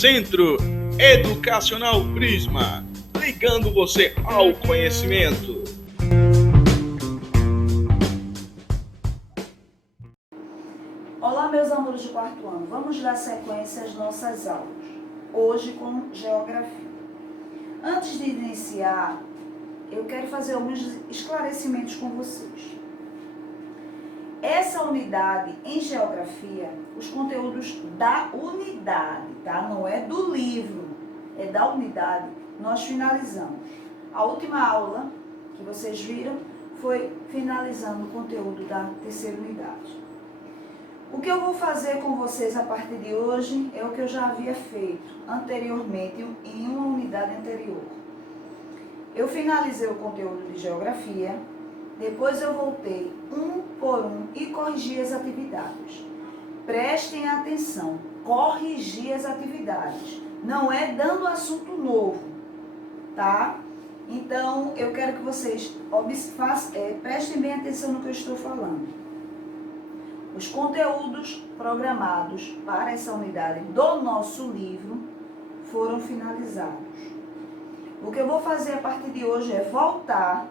Centro Educacional Prisma, ligando você ao conhecimento. Olá, meus alunos de quarto ano. Vamos dar sequência às nossas aulas, hoje com Geografia. Antes de iniciar, eu quero fazer alguns esclarecimentos com vocês. Essa unidade em Geografia, os conteúdos da unidade, tá? Não é do livro, é da unidade, nós finalizamos. A última aula que vocês viram foi finalizando o conteúdo da terceira unidade. O que eu vou fazer com vocês a partir de hoje é o que eu já havia feito anteriormente em uma unidade anterior. Eu finalizei o conteúdo de Geografia, depois eu voltei um por um e corrigi as atividades. Prestem atenção, corrigir as atividades, não é dando assunto novo, tá? Então, eu quero que vocês prestem bem atenção no que eu estou falando. Os conteúdos programados para essa unidade do nosso livro foram finalizados. O que eu vou fazer a partir de hoje é voltar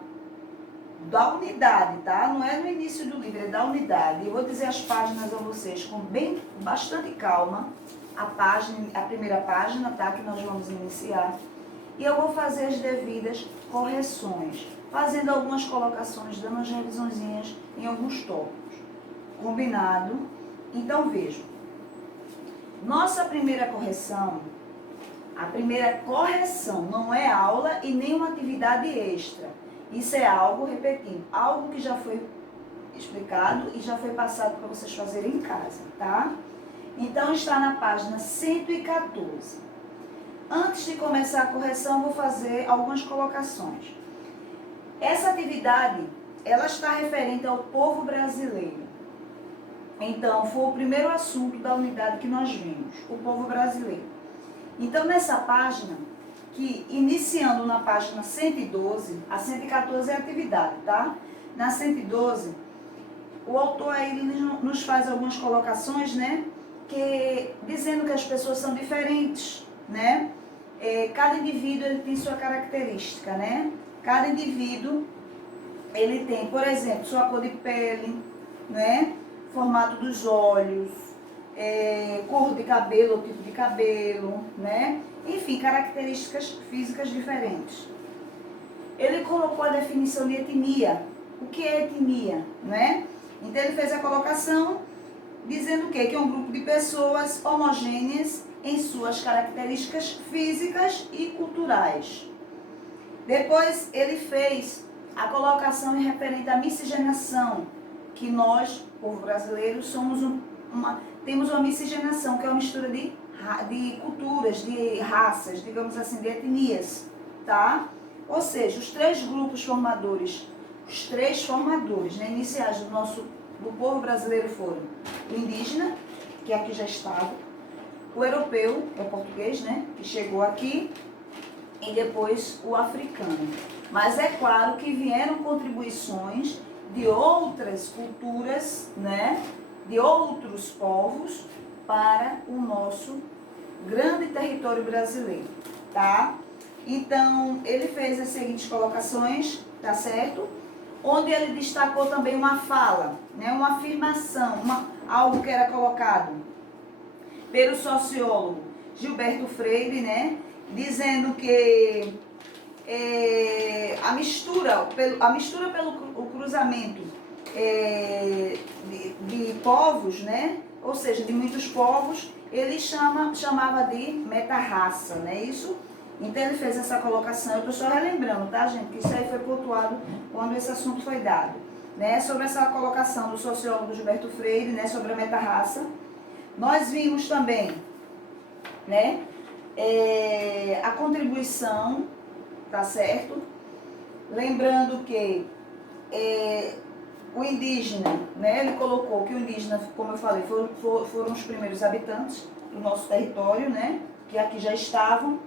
da unidade, tá? Não é no início do livro, é da unidade. Eu vou dizer as páginas a vocês com bastante calma. A primeira página, tá? Que nós vamos iniciar. E eu vou fazer as devidas correções, fazendo algumas colocações, dando as revisõezinhas em alguns tópicos. Combinado? Então, vejam. Nossa primeira correção, a primeira correção não é aula e nem uma atividade extra. Isso é algo, repetindo, algo que já foi explicado e já foi passado para vocês fazerem em casa, tá? Então, está na página 114. Antes de começar a correção, vou fazer algumas colocações. Essa atividade, ela está referente ao povo brasileiro. Então, foi o primeiro assunto da unidade que nós vimos, o povo brasileiro. Então, nessa página, que iniciando na página 112, a 114 é a atividade, tá? Na 112, o autor aí nos faz algumas colocações, né? Dizendo que as pessoas são diferentes, né? Cada indivíduo ele tem sua característica, né? Cada indivíduo, ele tem, por exemplo, sua cor de pele, né? Formato dos olhos, cor de cabelo ou tipo de cabelo, né? Enfim, características físicas diferentes. Ele colocou a definição de etnia. O que é etnia, né? Então ele fez a colocação dizendo o quê? Que é um grupo de pessoas homogêneas em suas características físicas e culturais. Depois ele fez a colocação em referente à miscigenação, que nós, povo brasileiro, temos uma miscigenação, que é uma mistura de culturas, de raças, digamos assim, de etnias, tá? Ou seja, os três grupos formadores, né, iniciais do povo brasileiro foram o indígena, que aqui já estava, o europeu, que é português, né, que chegou aqui, e depois o africano. Mas é claro que vieram contribuições de outras culturas, né, de outros povos para o nosso grande território brasileiro, tá? Então, ele fez as seguintes colocações, tá certo? Onde ele destacou também uma fala, né, uma afirmação, algo que era colocado pelo sociólogo Gilberto Freire, né, dizendo que a mistura pelo cruzamento de povos, né, ou seja, de muitos povos, ele chamava de meta-raça, não é isso? Então ele fez essa colocação, eu estou só relembrando, tá, gente, que isso aí foi pontuado quando esse assunto foi dado, né, sobre essa colocação do sociólogo Gilberto Freire, né, sobre a meta-raça. Nós vimos também, né, a contribuição, tá certo? Lembrando que o indígena, né, ele colocou que o indígena, como eu falei, foram os primeiros habitantes do nosso território, né, que aqui já estavam.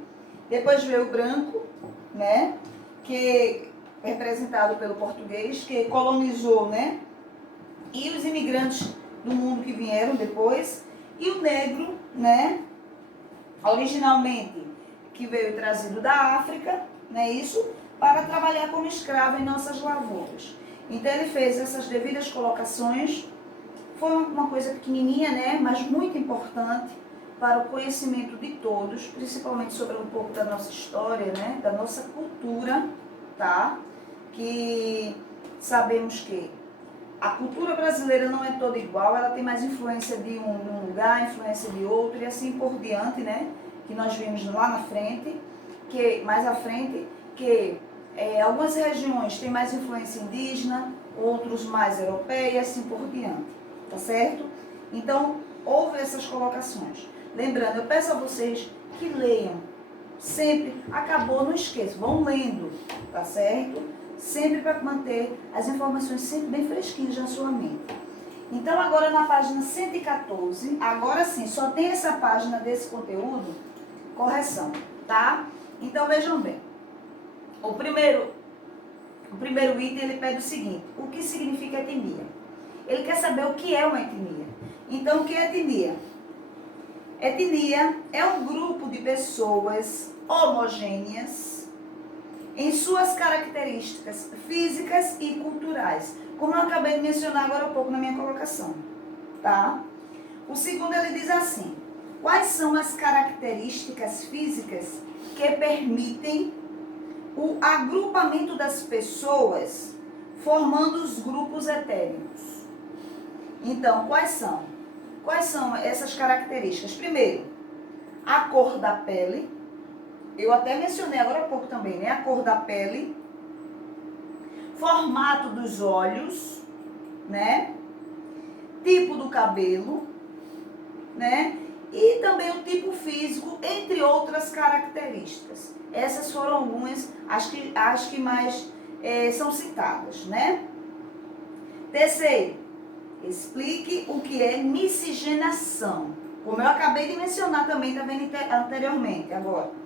Depois veio o branco, né, que é representado pelo português, que colonizou, né, e os imigrantes do mundo que vieram depois. E o negro, né, originalmente que veio trazido da África, né, isso, para trabalhar como escravo em nossas lavouras. Então ele fez essas devidas colocações, foi uma coisa pequenininha, né, mas muito importante para o conhecimento de todos, principalmente sobre um pouco da nossa história, né, da nossa cultura, tá? Que sabemos que a cultura brasileira não é toda igual, ela tem mais influência de um lugar, influência de outro e assim por diante, né? Que nós vimos lá na frente, mais à frente, que algumas regiões têm mais influência indígena, outros mais europeia e assim por diante, tá certo? Então, houve essas colocações. Lembrando, eu peço a vocês que leiam, sempre, acabou, não esqueçam, vão lendo, tá certo? Sempre para manter as informações sempre bem fresquinhas na sua mente. Então, agora na página 114, agora sim, só tem essa página desse conteúdo, correção, tá? Então, vejam bem. O primeiro item, ele pede o seguinte: o que significa etnia? Ele quer saber o que é uma etnia. Então, o que é etnia? Etnia é um grupo de pessoas homogêneas em suas características físicas e culturais, como eu acabei de mencionar agora há pouco na minha colocação, tá? O segundo, ele diz assim: quais são as características físicas que permitem o agrupamento das pessoas formando os grupos etéricos? Então, quais são? Quais são essas características? Primeiro, a cor da pele. Eu até mencionei agora há pouco também, né? A cor da pele, formato dos olhos, né? Tipo do cabelo, né? E também o tipo físico, entre outras características. Essas foram algumas, as que mais são citadas, né? Terceiro, explique o que é miscigenação. Como eu acabei de mencionar também anteriormente, agora.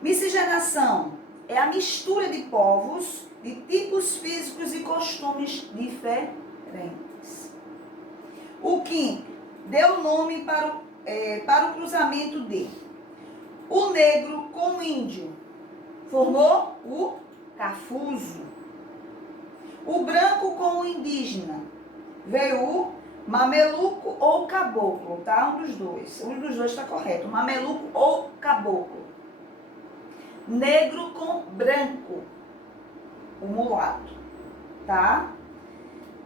Miscigenação é a mistura de povos, de tipos físicos e costumes diferentes. O quinto, deu nome para o cruzamento de o negro com o índio. Formou o cafuso. O branco com o indígena. Veio o mameluco ou caboclo, tá? Um dos dois. Um dos dois está correto. Mameluco ou caboclo. Negro com branco, o mulato, tá?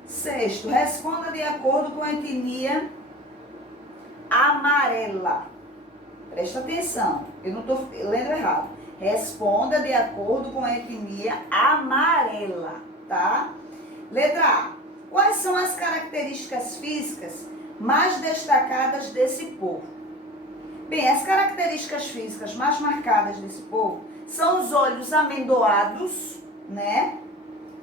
Sexto, responda de acordo com a etnia amarela. Presta atenção, eu não estou lendo errado. Responda de acordo com a etnia amarela, tá? Letra A. Quais são as características físicas mais destacadas desse povo? Bem, as características físicas mais marcadas desse povo são os olhos amendoados, né?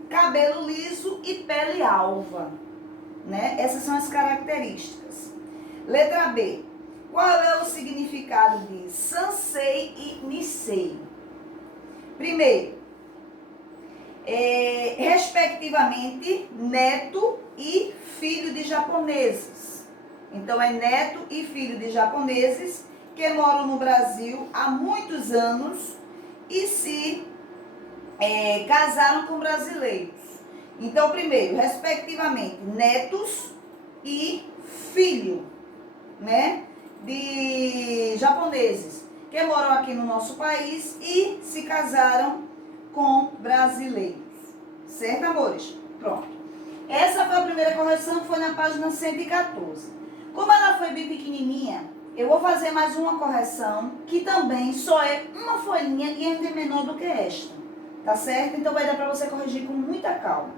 Cabelo liso e pele alva, né? Essas são as características. Letra B. Qual é o significado de Sansei e Nisei? Primeiro, respectivamente, neto e filho de japoneses. Então, é neto e filho de japoneses que moram no Brasil há muitos anos e se casaram com brasileiros. Então, primeiro, respectivamente, netos e filho, né, de japoneses que moram aqui no nosso país e se casaram com brasileiros. Certo, amores? Pronto. Essa foi a primeira correção, que foi na página 114. Como ela foi bem pequenininha, eu vou fazer mais uma correção, que também só é uma folhinha e ainda é menor do que esta. Tá certo? Então vai dar para você corrigir com muita calma.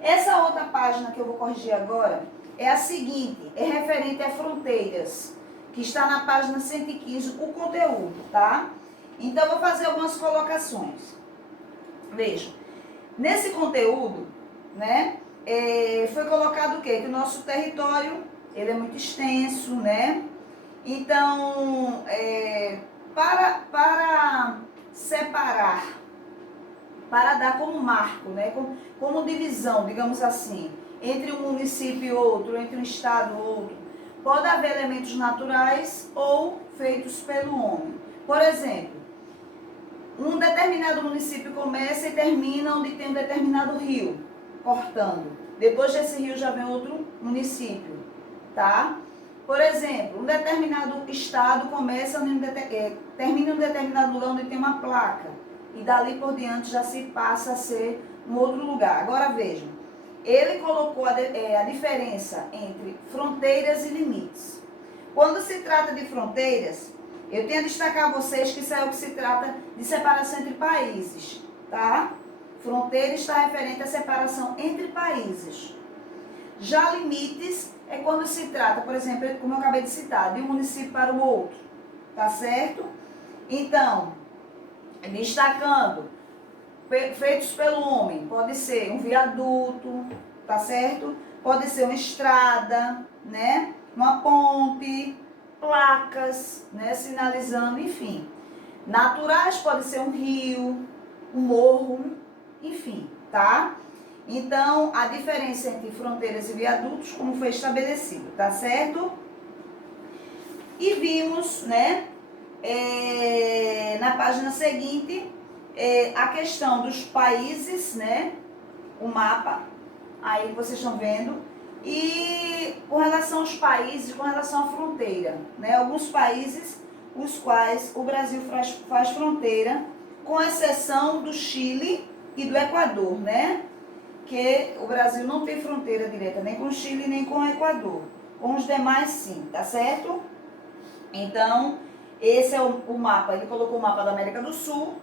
Essa outra página que eu vou corrigir agora é a seguinte, é referente a fronteiras, que está na página 115, o conteúdo, tá? Então eu vou fazer algumas colocações. Veja, nesse conteúdo, né, foi colocado o quê? Que o nosso território, ele é muito extenso, né? Então, para separar, para dar como marco, né, como divisão, digamos assim, entre um município e outro, entre um estado e outro, Pode haver elementos naturais ou feitos pelo homem. Por exemplo, um determinado município começa e termina onde tem um determinado rio, cortando. Depois desse rio já vem outro município, tá? Por exemplo, um determinado estado começa termina em um determinado lugar onde tem uma placa. E dali por diante já se passa a ser um outro lugar. Agora vejam, ele colocou a diferença entre fronteiras e limites. Quando se trata de fronteiras, eu tenho a destacar a vocês que isso é o que se trata de separação entre países, tá? Fronteira está referente à separação entre países. Já limites é quando se trata, por exemplo, como eu acabei de citar, de um município para o outro, tá certo? Então, destacando, feitos pelo homem, pode ser um viaduto, tá certo? Pode ser uma estrada, né? Uma ponte, placas, né? Sinalizando, enfim. Naturais pode ser um rio, um morro, enfim, tá? Então, a diferença entre fronteiras e viadutos, como foi estabelecido, tá certo? E vimos, né, na página seguinte, a questão dos países, né, o mapa, aí vocês estão vendo, e com relação aos países, com relação à fronteira, né, alguns países os quais o Brasil faz fronteira, com exceção do Chile e do Equador, né? Que o Brasil não tem fronteira direta nem com o Chile nem com o Equador. Com os demais, sim, tá certo? Então, esse é o mapa. Ele colocou o mapa da América do Sul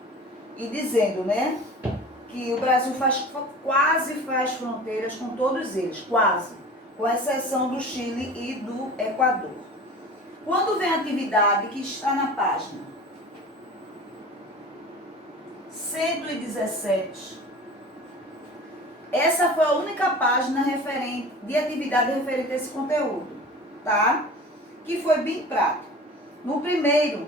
e dizendo, né, que o Brasil quase faz fronteiras com todos eles, quase, com exceção do Chile e do Equador. Quando vem a atividade que está na página 117, essa foi a única página de atividade referente a esse conteúdo, tá? Que foi bem prático. No primeiro,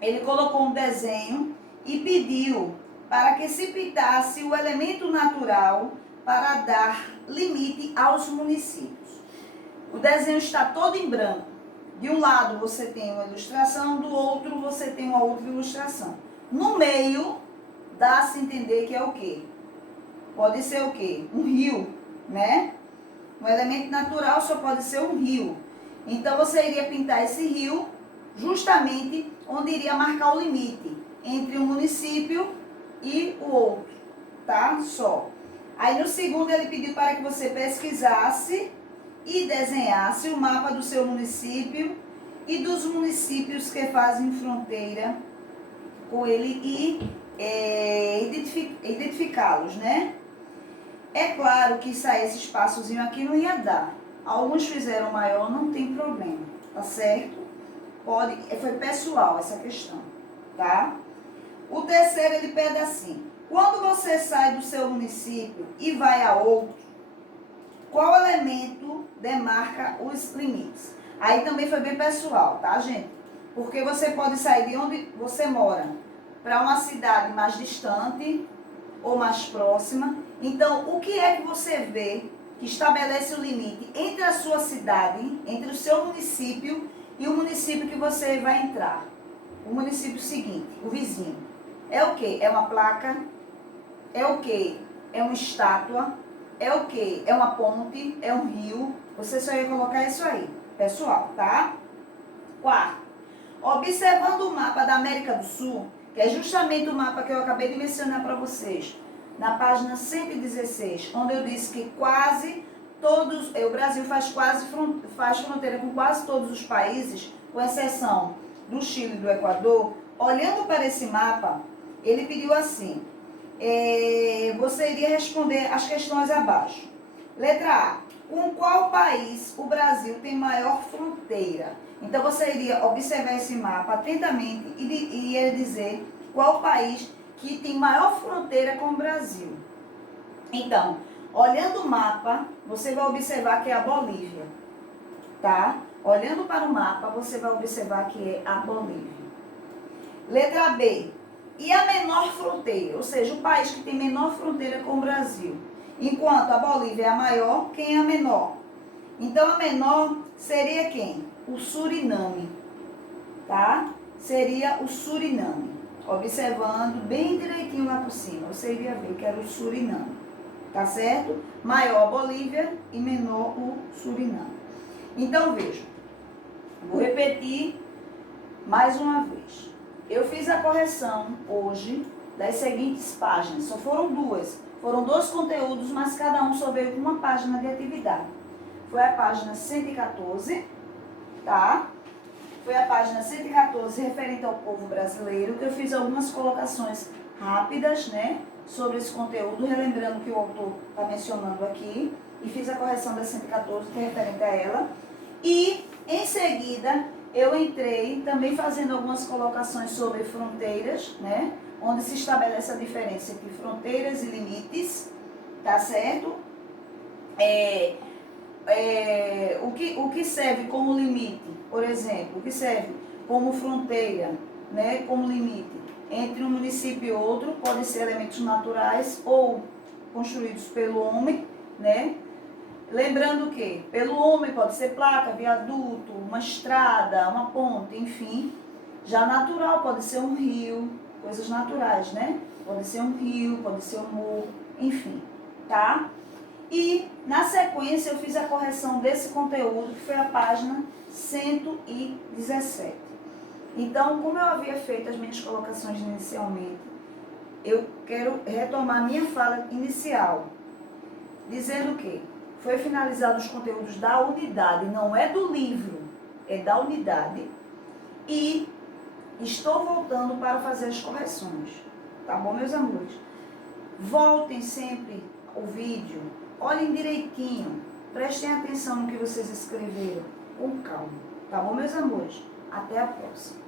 ele colocou um desenho e pediu para que se pintasse o elemento natural para dar limite aos municípios. O desenho está todo em branco. De um lado você tem uma ilustração, do outro você tem uma outra ilustração. No meio, dá-se entender que é o quê? Pode ser o quê? Um rio, né? Um elemento natural só pode ser um rio. Então, você iria pintar esse rio justamente onde iria marcar o limite entre um município e o outro, tá? Só. Aí, no segundo, ele pediu para que você pesquisasse e desenhasse o mapa do seu município e dos municípios que fazem fronteira com ele e identificá-los, né? É claro que sair esse espaçozinho aqui não ia dar. Alguns fizeram maior, não tem problema, tá certo? Foi pessoal essa questão, tá? O terceiro, ele pede assim: quando você sai do seu município e vai a outro, qual elemento demarca os limites? Aí também foi bem pessoal, tá, gente? Porque você pode sair de onde você mora para uma cidade mais distante ou mais próxima. Então, o que é que você vê que estabelece o limite entre a sua cidade, entre o seu município e o município que você vai entrar? O município seguinte, o vizinho. É o quê? É uma placa? É o quê? É uma estátua? É o quê? É uma ponte? É um rio? Você só ia colocar isso aí, pessoal, tá? Quarto, observando o mapa da América do Sul, que é justamente o mapa que eu acabei de mencionar para vocês, na página 116, onde eu disse que quase todos, o Brasil faz fronteira com quase todos os países, com exceção do Chile e do Equador. Olhando para esse mapa, ele pediu assim: você iria responder as questões abaixo. Letra A: com qual país o Brasil tem maior fronteira? Então você iria observar esse mapa atentamente e iria dizer qual país que tem maior fronteira com o Brasil. Então, olhando o mapa, você vai observar que é a Bolívia, tá? Olhando para o mapa, você vai observar que é a Bolívia. Letra B: e a menor fronteira? Ou seja, o país que tem menor fronteira com o Brasil. Enquanto a Bolívia é a maior, quem é a menor? Então, a menor seria quem? O Suriname, tá? Seria o Suriname. Observando bem direitinho lá por cima, você iria ver que era o Suriname, tá certo? Maior a Bolívia e menor o Suriname. Então, veja, vou repetir mais uma vez. Eu fiz a correção hoje das seguintes páginas, só foram duas. Foram 2 conteúdos, mas cada um só veio com uma página de atividade. Foi a página 114, tá? Foi a página 114, referente ao povo brasileiro, que eu fiz algumas colocações rápidas, né, sobre esse conteúdo, relembrando que o autor está mencionando aqui, e fiz a correção da 114, que é referente a ela. E, em seguida, eu entrei também fazendo algumas colocações sobre fronteiras, né, onde se estabelece a diferença entre fronteiras e limites, tá certo? O que serve como limite, por exemplo, o que serve como fronteira, né, como limite entre um município e outro, podem ser elementos naturais ou construídos pelo homem, né? Lembrando que pelo homem pode ser placa, viaduto, uma estrada, uma ponte, enfim. Já natural pode ser um rio, coisas naturais, né? Pode ser um rio, pode ser um morro, enfim, tá? E, na sequência, eu fiz a correção desse conteúdo, que foi a página 117. Então, como eu havia feito as minhas colocações inicialmente, eu quero retomar minha fala inicial, dizendo que foi finalizado os conteúdos da unidade, não é do livro, é da unidade, e estou voltando para fazer as correções, tá bom, meus amores? Voltem sempre o vídeo, olhem direitinho, prestem atenção no que vocês escreveram, com calma, tá bom, meus amores? Até a próxima.